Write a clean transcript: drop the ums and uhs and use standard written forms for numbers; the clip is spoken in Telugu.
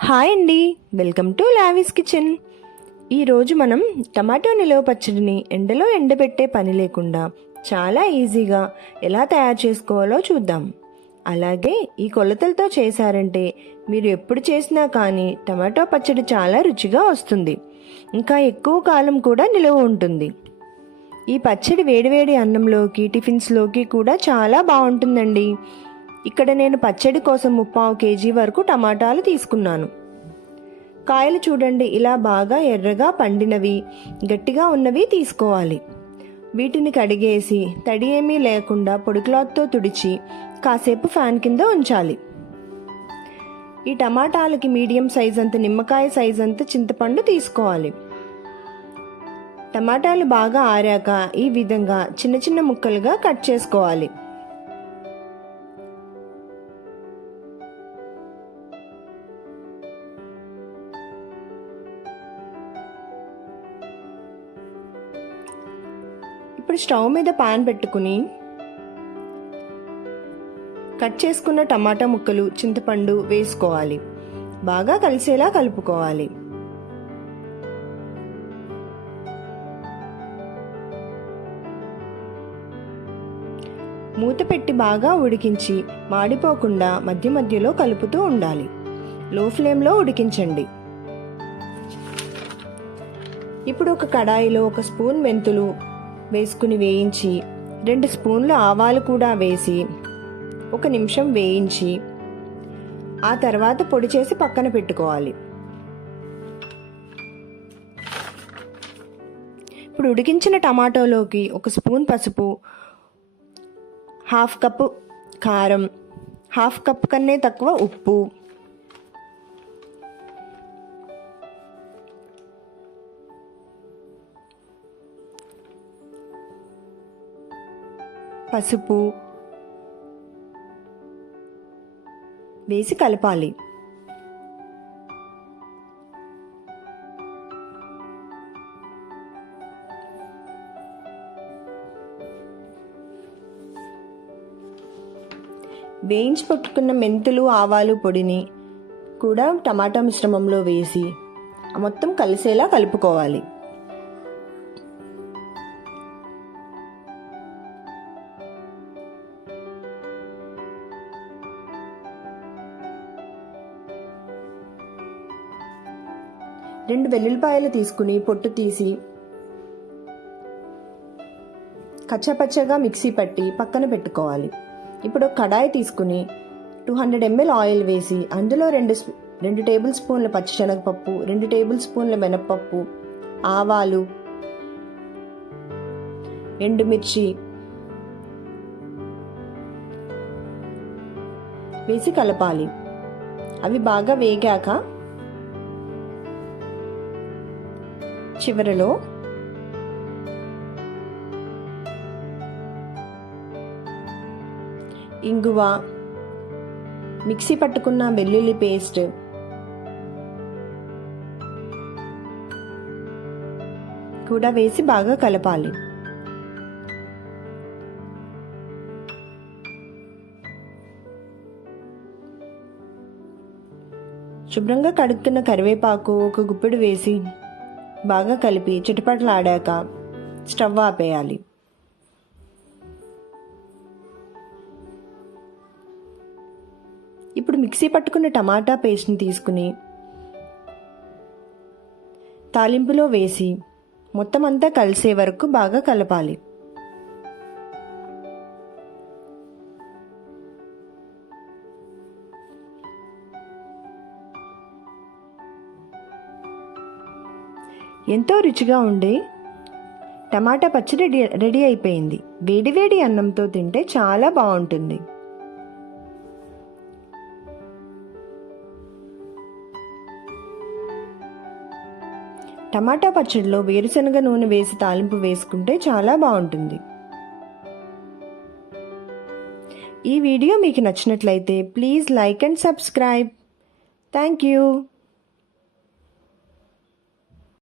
హాయ్ అండి, వెల్కమ్ టు లావీస్ కిచెన్. ఈరోజు మనం టమాటో నిలవ పచ్చడిని ఎండలో ఎండబెట్టే పని లేకుండా చాలా ఈజీగా ఎలా తయారు చేసుకోవాలో చూద్దాం. అలాగే ఈ కొలతలతో చేశారంటే మీరు ఎప్పుడు చేసినా కానీ టమాటో పచ్చడి చాలా రుచిగా వస్తుంది, ఇంకా ఎక్కువ కాలం కూడా నిలవ ఉంటుంది. ఈ పచ్చడి వేడివేడి అన్నంలోకి టిఫిన్స్లోకి కూడా చాలా బాగుంటుందండి. ఇక్కడ నేను పచ్చడి కోసం 3/4 కేజీ వరకు టమాటాలు తీసుకున్నాను. కాయలు చూడండి, ఇలా బాగా ఎర్రగా పండినవి గట్టిగా ఉన్నవి తీసుకోవాలి. వీటిని కడిగేసి తడి ఏమీ లేకుండా పొడి క్లాత్తో తుడిచి కాసేపు ఫ్యాన్ కింద ఉంచాలి. ఈ టమాటాలకి మీడియం సైజ్ అంత నిమ్మకాయ సైజ్ అంత చింతపండు తీసుకోవాలి. టమాటాలు బాగా ఆరాక ఈ విధంగా చిన్న చిన్న ముక్కలుగా కట్ చేసుకోవాలి. ఇప్పుడు స్టవ్ మీద పాన్ పెట్టుకుని కట్ చేసుకున్న టమాటా ముక్కలు చింతపండు వేసుకోవాలి. బాగా కలిసేలా కలుపుకోవాలి. మూత పెట్టి బాగా ఉడికించి మాడిపోకుండా మధ్య మధ్యలో కలుపుతూ ఉండాలి. లో ఫ్లేమ్లో ఉడికించండి. ఇప్పుడు ఒక కడాయిలో 1 స్పూన్ మెంతులు వేసుకుని వేయించి 2 స్పూన్ల ఆవాలు కూడా వేసి 1 నిమిషం వేయించి ఆ తర్వాత పొడి చేసి పక్కన పెట్టుకోవాలి. ఇప్పుడు ఉడికించిన టమాటోలోకి 1 స్పూన్ పసుపు, 1/2 కప్పు కారం, 1/2 కప్పు కన్నా తక్కువ ఉప్పు, పసుపు వేసి కలపాలి. వేయించి పట్టుకున్న మెంతులు ఆవాలు పొడిని కూడా టమాటా మిశ్రమంలో వేసి మొత్తం కలిసేలా కలుపుకోవాలి. రెండు వెల్లుల్లిపాయలు తీసుకుని పొట్టు తీసి కచ్చాపచ్చగా మిక్సీ పట్టి పక్కన పెట్టుకోవాలి. ఇప్పుడు కడాయి తీసుకుని 200 ml ఆయిల్ వేసి అందులో 2 టేబుల్ స్పూన్ల పచ్చిశనగపప్పు, 2 టేబుల్ స్పూన్ల మినప్పప్పు, ఆవాలు, ఎండుమిర్చి వేసి కలపాలి. అవి బాగా వేగాక చివరలో ఇంగువ, మిక్సీ పట్టుకున్న వెల్లుల్లి పేస్ట్, కూడా వేసి బాగా కలపాలి. శుభ్రంగా కడుక్కున్న కరివేపాకు 1 గుప్పెడు వేసి బాగా కలిపి చిటపటలాడాక స్టవ్ ఆపేయాలి. ఇప్పుడు మిక్సీ పట్టుకున్న టమాటా పేస్ట్ని తీసుకుని తాలింపులో వేసి మొత్తం అంతా కలిసే వరకు బాగా కలపాలి. ఎంతో రుచిగా ఉండే టమాటా పచ్చడి రెడీ అయిపోయింది. వేడివేడి అన్నంతో తింటే చాలా బాగుంటుంది. టమాటా పచ్చడిలో వేరుశనగ నూనె వేసి తాలింపు వేసుకుంటే చాలా బాగుంటుంది. ఈ వీడియో మీకు నచ్చినట్లయితే please like and subscribe. Thank you.